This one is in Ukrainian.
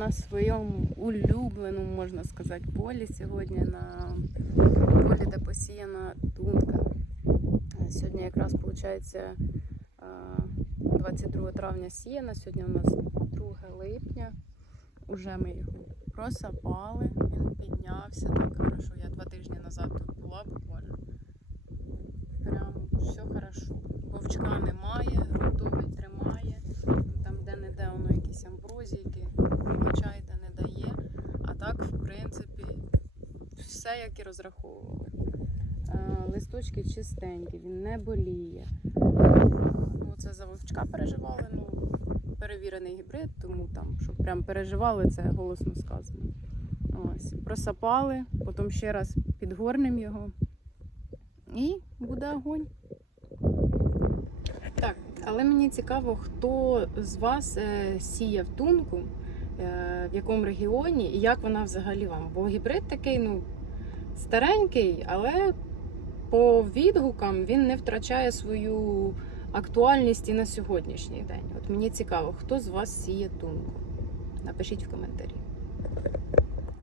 на своєму улюбленому, можна сказати, полі сьогодні на полі, де посіяна тунка. Е, Сьогодні якраз виходить 22 травня сіяна, сьогодні у нас 2 липня. Уже ми його просапали, він піднявся так хорошо. Я два тижні назад тут була буквально. Прям все хорошо. Вовчка немає, грунтовий тримає. Там де-не-де воно якісь амброзійки, чай де не дає. А так, в принципі, все як і розраховували. Е, Листочки чистенькі, він не боліє. Ну, це за вовчка переживали, ну, перевірений гібрид, тому там, щоб прям переживали, це голосно сказано. Ось, просапали, потім ще раз підгорнемо його. І буде огонь. Так, але мені цікаво, хто з вас е, сіяв тунку, в якому регіоні і як вона взагалі вам. Бо гібрид такий, ну, старенький, але по відгукам він не втрачає свою актуальність і на сьогоднішній день. От мені цікаво, хто з вас сіє тунку. Напишіть в коментарі.